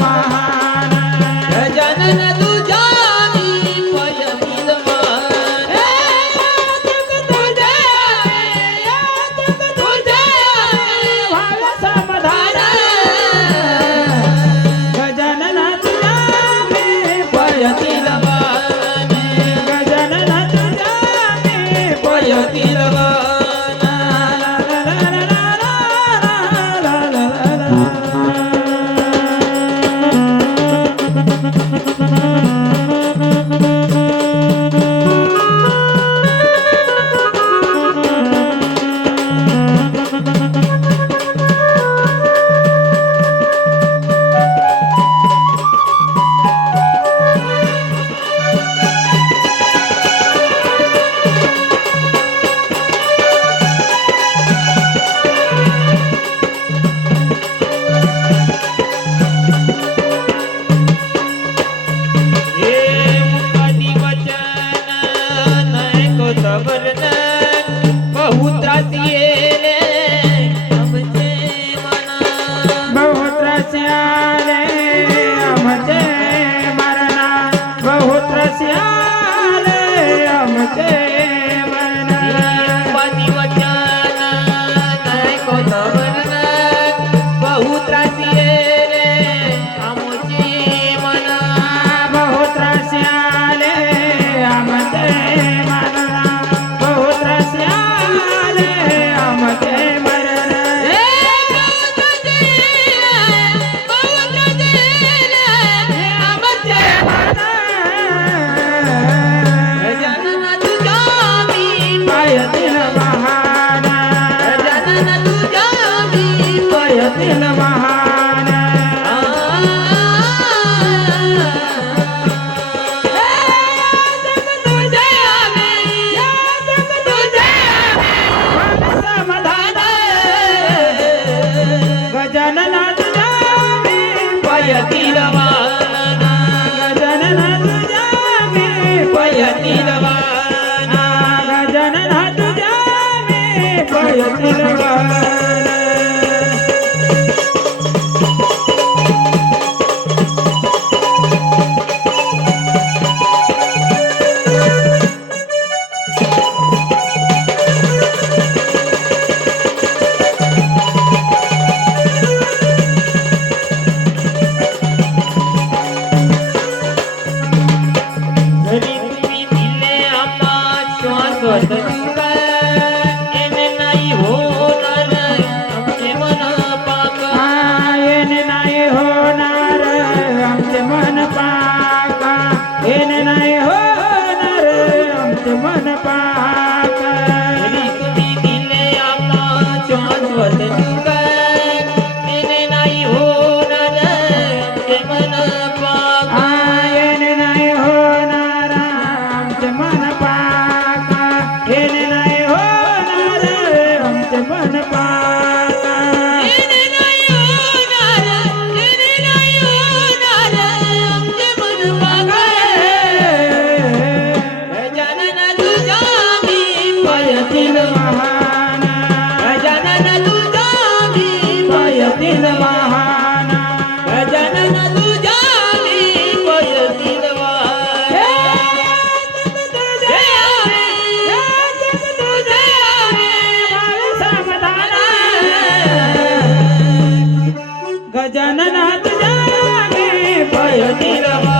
महान. गजानन தினமா मन पाक तुम्ही दिले आता शाश्वत सुख तिने नाही होणार आमचे मन पाक आयन नाही होणार आमचे मन पाक ಜನನಾಥ ಜಾಗೆ ಭಯ ತಿರವ